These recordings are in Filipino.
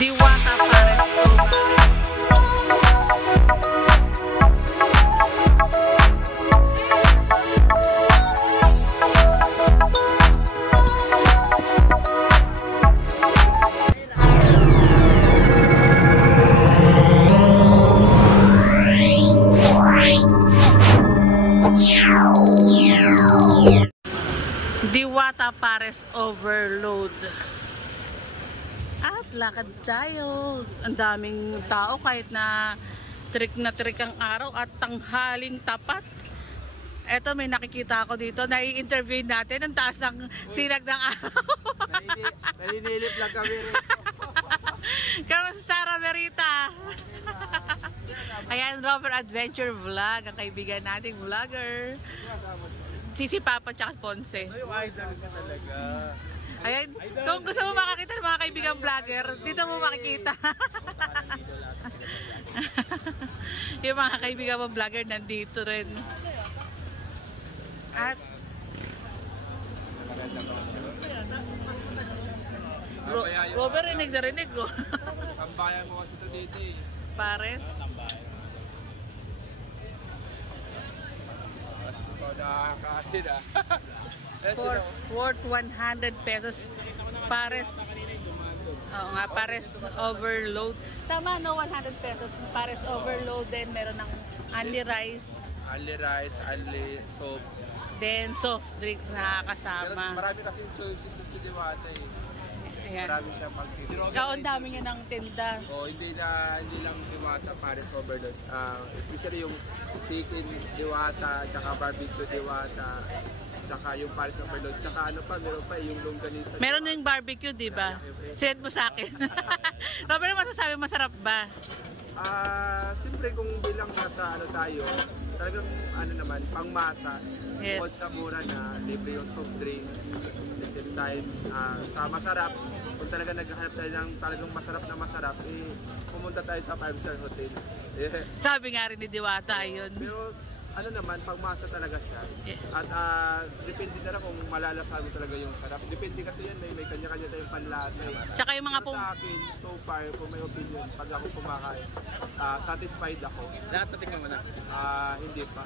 Diwata Pares Diwata Pares Overload. At lakad tayo. Ang daming tao kahit na trik ang araw at tanghaling tapat. Eto, may nakikita ako dito. Nai-interview natin ang taas ng sinag ng araw. Nalinilip lang kami rin. Kamusta, Romerita? Ayan, Rover Adventure Vlog. Ang kaibigan nating vlogger. Si Papa tsaka Ponce. Ay, yung idol ka talaga. Ayan, kung gusto mo makakita ng mga kaibigang vlogger, dito mo makikita. Yung mga kaibigan mo vlogger nandito rin. At Robert, rinig na rinig ko. Tambayan mo kasi ito dito eh. Pares. Nakakasin ah. Worth 100 pesos. Pares. Oo nga, Pares Overload. Tama, no, 100 pesos. Pares Overload. Then meron ng only rice. Only rice, only soup. Then soft drinks na kasama. Marami kasi choices sa Diwata eh. Ayan. Marami siya pagtitinda. Oo, ang dami niya ng tinda. Oh, hindi lang Diwata, Pares Overload. Especially yung chicken Diwata, tsaka barbecue Diwata, tsaka yung Pares Overload, tsaka ano pa, meron pa yung longganisa. Meron din barbecue, di ba? Send mo sa akin. Robert, masasabi masarap ba? Siyempre kung bilang nasa ano tayo, talagang ano naman, pangmasa. Yes. Bukod sa mura na libre yung soft drinks. At the same time, sa masarap, kung talaga naghahanap tayo ng talagang masarap, pumunta tayo sa 5-star hotel. Yeah. Sabi nga rin ni Diwata, yun. Pero ano naman, pagmasa talaga siya. Yeah. At depende na lang kung malalasa mo talaga yung sarap. Depende kasi yan, may kanya-kanya tayong panlasa. Tsaka yung mga Pero sa akin, so far, kung may opinion, pag ako kumakain, satisfied ako. Lahat natingnan mo na? Hindi pa.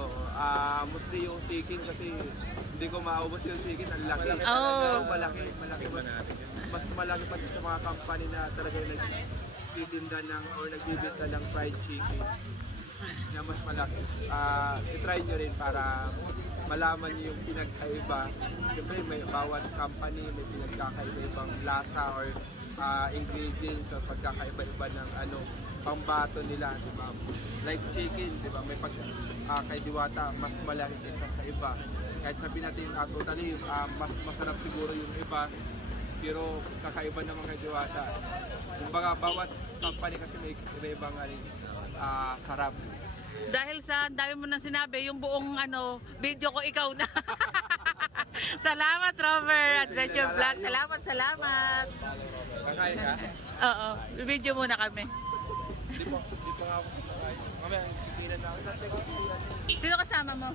Oo. Mostly yung chicken kasi hindi ko maubos yung chicken, ang laki. Oh. Malaki. Mas malaki pa sa mga company na talaga nagtitinda ng or nagbibenta ng fried chicken. Na mas malaki. I-try nyo rin para malaman nyo yung pinagkaiba. Siyempre may bawat company may pinagkakaiba-ibang lasa or ingredients o pagkakaiba-iba ng pambato nila, di ba? Like chicken, di ba? May kay Diwata mas malaki kaysa sa iba. Kahit sabihin natin totally mas masarap siguro yung iba, pero kakaiba naman kay Diwata. Kumbaga bawat company kasi may iba-ibang sarap. Dahil sa dami mo nang sinabi, yung buong video ko ikaw na. Salamat, Robert Adventure Vlog. Salamat. Kakain ka? Oo, video muna kami. Hindi pa nga ako kakain. Mamaya, titignan na ako. Sino kasama mo?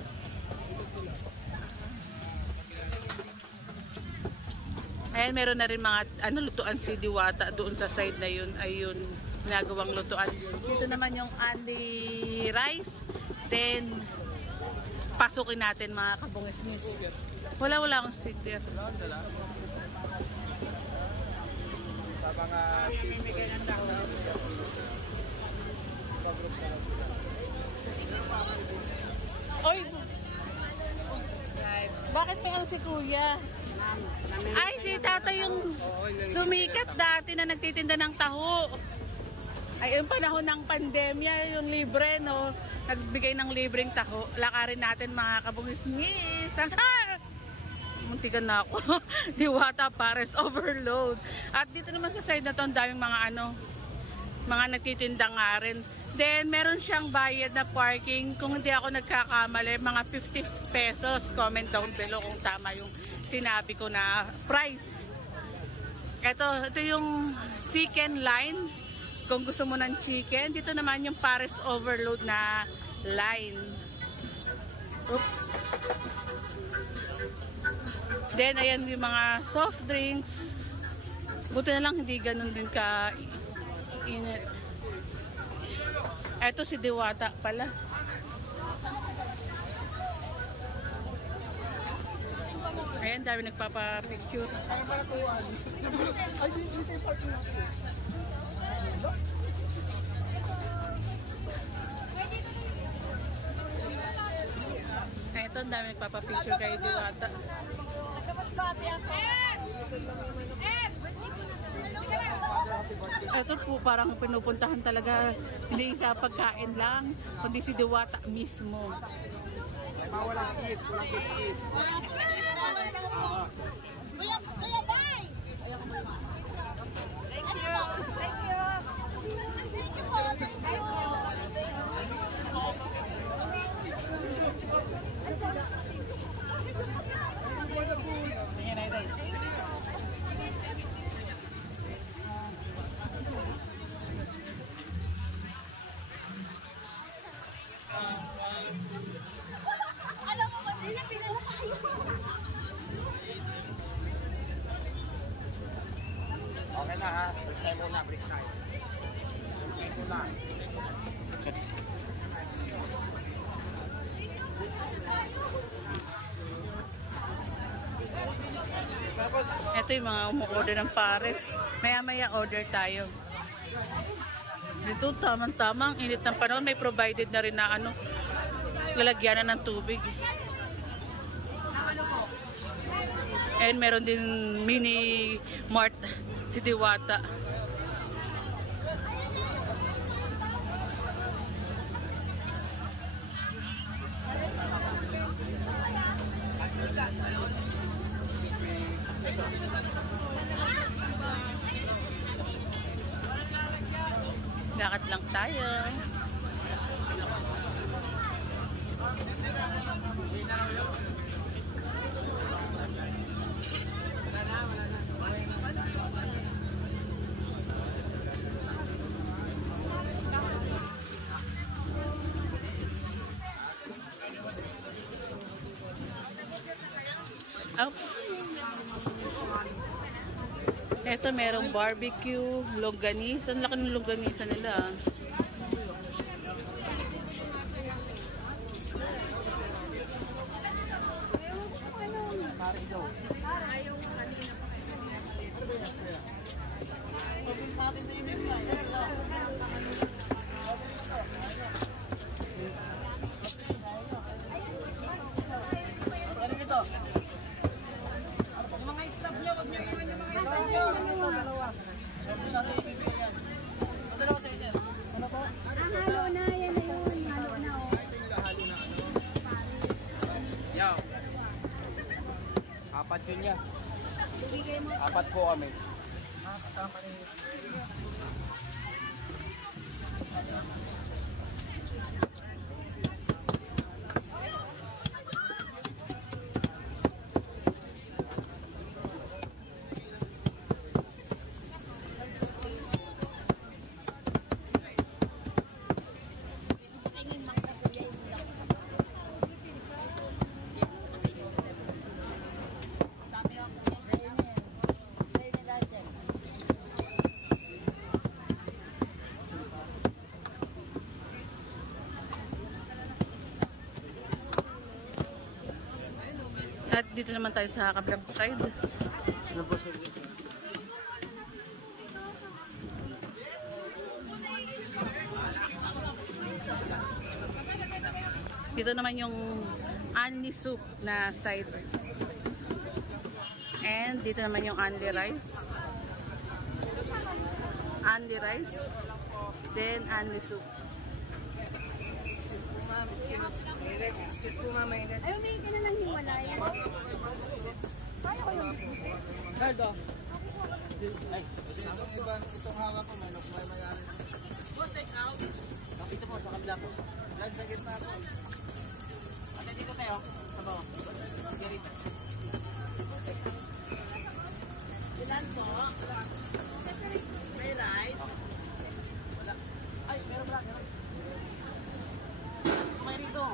Ayan, meron na rin mga lutuan si Diwata doon sa side na yun. Ayun, ginagawang lutuan. Dito naman yung only rice. Then, pasukin natin mga kabungis-ngis. Wala akong sticker. Sa mga Oy! Bakit may si Kuya? Ay, si Tata yung sumikat dati na nagtitinda ng taho. Ay, yung panahon ng pandemya, yung libre, no? Nagbigay ng libreng taho. Lakarin natin mga kabungis-ngis. Muntikan na ako. Diwata Pares Overload. At dito naman sa side na to, ang daming mga nagtitinda nga rin. Then, meron siyang bayad na parking. Kung hindi ako nagkakamali, mga 50 pesos. Comment down below kung tama yung sinabi ko na price. Ito yung chicken line. Kung gusto mo ng chicken, dito naman yung Pares Overload na line. Oops. Then, ayan yung mga soft drinks. Buti na lang hindi ganun din ka init. Eto si Diwata pala. Ayan, dami nagpapa-picture. Ito, ang dami nagpapa-picture kay Diwata. Ito po, parang pinupuntahan talaga, hindi sa pagkain lang, kundi si Diwata mismo. Walang kiss, walang kiss. Kuya, bye! Thank you! Thank you! Thank alam mo ba, hindi pinala tayo. Okay na ha, break time muna, break time. Break muna. Ito yung mga umu-order ng pares. Maya-maya order tayo. Dito tamang-tamang init ng panahon. May provided na rin na ano, lalagyanan ng tubig. And meron din mini mart si Diwata. Lakad lang tayo. Oops. Ito merong barbecue, longganisa. Ang laki ng longganisa nila. mga staff nyo, wag nyo iwan yung mga staff nyo. Dalawa sa inyo. Ano po? Halo na, yan na yun. Halo na, o. Yo. Apat yun niya. Apat po kami. Kasama rin. At dito naman tayo sa kabilang side. Dito naman yung Anli soup na side. And dito naman yung Anli rice. Anli rice. Then Anli soup. Excuse po, ma'am. Ay, umihin ka na ng hiwalay. Kaya ko yung Gardo. Ay, ang iba itong hawak ko, may mayari. Take out. Dito po, sa kabila po. Right sa gitna po. Ate, dito tayo. Sabaw. Sige rito. Ilan po? May rice. Wala. Ay, meron. May rito.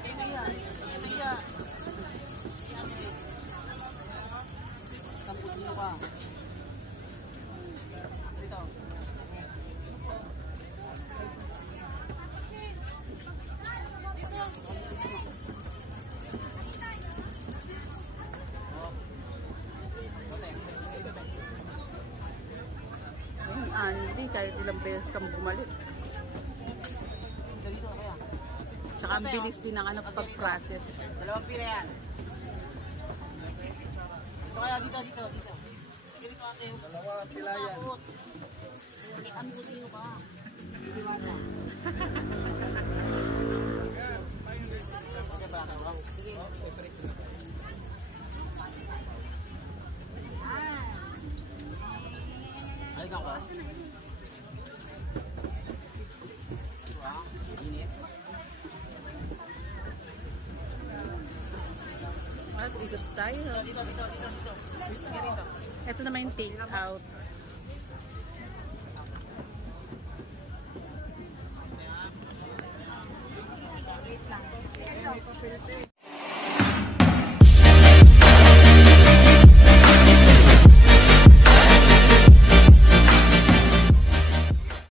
Kay Maya. Tampos nyo ka. Andy, kahit ilang beses kang bumalik. Tsaka ang bilis din ng ano pag-process. Dalawang pila yan. Ito kaya dito. Dito ate. Dalawang pila yan. Ano ko sino ba? Hindi ba na? Ay, ka. At ikot tayo. Dito. Ito naman yung take out. Wait lang.